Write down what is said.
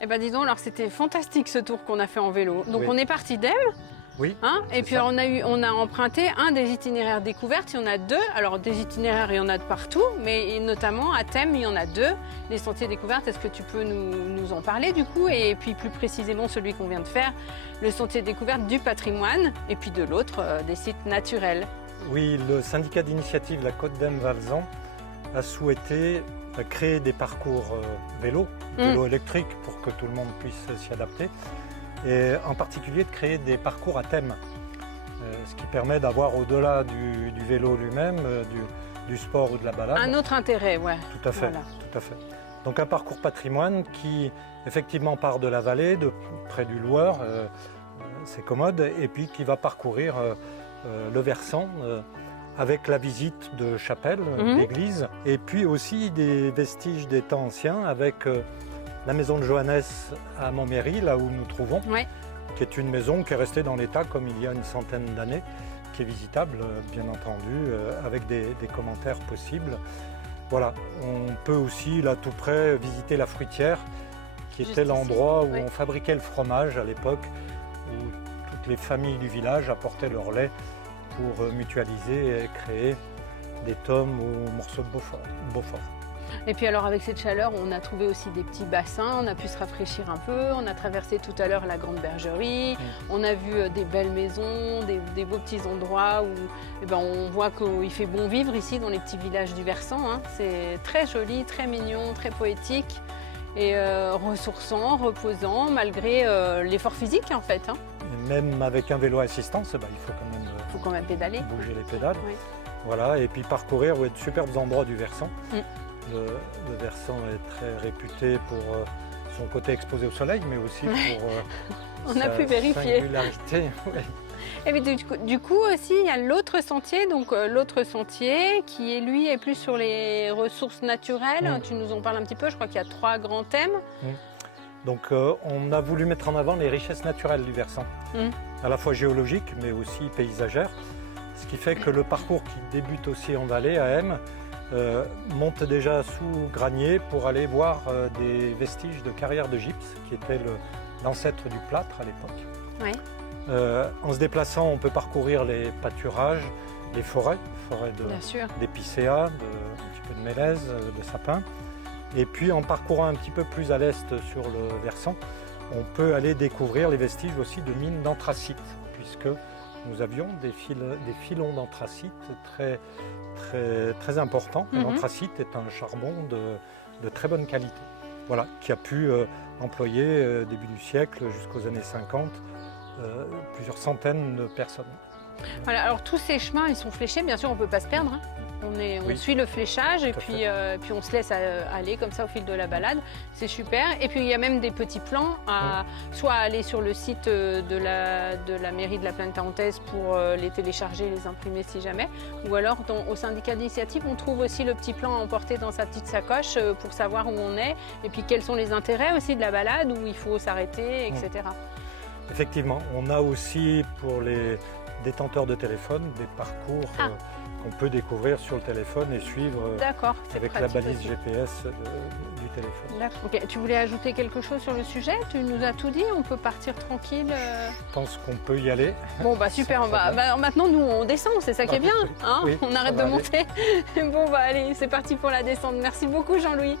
Eh ben dis donc, alors c'était fantastique ce tour qu'on a fait en vélo. Donc Oui. on est parti d'Aime, Oui. hein, et c'est puis ça. on a emprunté un des itinéraires découvertes, il y en a 2. Alors des itinéraires, il y en a de partout, mais notamment à Thème, il y en a 2. Les sentiers découvertes, est-ce que tu peux nous en parler du coup? Et puis plus précisément celui qu'on vient de faire, le sentier découverte du patrimoine, et puis de l'autre, des sites naturels. Oui, le syndicat d'initiative La Côte d'Aime-Valzan a souhaité créer des parcours vélo électriques pour que tout le monde puisse s'y adapter, et en particulier de créer des parcours à thème, ce qui permet d'avoir au-delà du vélo lui-même, du sport ou de la balade. Un autre intérêt, ouais. Tout à fait, Voilà. tout à fait. Donc un parcours patrimoine qui effectivement part de la vallée, de près du Loir, c'est commode, et puis qui va parcourir le versant avec la visite de chapelles, d'églises, et puis aussi des vestiges des temps anciens avec la maison de Johannes à Montméry, là où nous nous trouvons, Ouais. qui est une maison qui est restée dans l'état comme il y a une centaine d'années, qui est visitable, bien entendu, avec des commentaires possibles. Voilà, on peut aussi, là tout près, visiter la fruitière, qui Juste était ici, l'endroit où oui. on fabriquait le fromage à l'époque, où toutes les familles du village apportaient leur lait pour mutualiser et créer des tomes ou morceaux de Beaufort. Et puis alors avec cette chaleur, on a trouvé aussi des petits bassins, on a pu se rafraîchir un peu, on a traversé tout à l'heure la grande bergerie, on a vu des belles maisons, des beaux petits endroits où on voit qu'il fait bon vivre ici dans les petits villages du Versant, hein. C'est très joli, très mignon, très poétique et ressourçant, reposant malgré l'effort physique en fait, hein. Et même avec un vélo à assistance, il Faut quand même pédaler. bouger les pédales. Oui. Voilà, et puis parcourir de superbes endroits du Versant. Mm. Le Versant est très réputé pour son côté exposé au soleil, mais aussi pour On a sa pu vérifier. singularité. Oui. Et puis du coup aussi, il y a l'autre sentier, donc l'autre sentier qui lui est plus sur les ressources naturelles. Tu nous en parles un petit peu, je crois qu'il y a 3 grands thèmes. Donc on a voulu mettre en avant les richesses naturelles du Versant, à la fois géologiques mais aussi paysagères, ce qui fait que le parcours qui débute aussi en vallée à Aime monte déjà sous Granier pour aller voir des vestiges de carrière de gypse qui était l'ancêtre du plâtre à l'époque. Oui. En se déplaçant, on peut parcourir les pâturages, les forêts Bien sûr. d'épicéas, un petit peu de mélèzes, de sapins. Et puis en parcourant un petit peu plus à l'est sur le Versant, on peut aller découvrir les vestiges aussi de mines d'anthracite, puisque nous avions des filons d'anthracite très importants. L'anthracite est un charbon de très bonne qualité, voilà, qui a pu employer début du siècle jusqu'aux années 50 plusieurs centaines de personnes. Voilà, alors tous ces chemins, ils sont fléchés, bien sûr, on ne peut pas se perdre, hein. On suit le fléchage et puis on se laisse aller comme ça au fil de la balade. C'est super. Et puis il y a même des petits plans à soit aller sur le site de la mairie de la Plaine Tarentaise pour les télécharger, les imprimer si jamais. Ou alors au syndicat d'initiative, on trouve aussi le petit plan à emporter dans sa petite sacoche pour savoir où on est et puis quels sont les intérêts aussi de la balade, où il faut s'arrêter, etc. Effectivement, on a aussi pour les détenteurs de téléphone des parcours qu'on peut découvrir sur le téléphone et suivre avec la balise aussi. GPS du téléphone. Okay. Tu voulais ajouter quelque chose sur le sujet? Tu nous as tout dit, on peut partir tranquille. Je pense qu'on peut y aller. Bon bah super, maintenant nous on descend, c'est ça qui est bien, hein, oui, on arrête de monter. Bon bah allez, c'est parti pour la descente. Merci beaucoup Jean-Louis.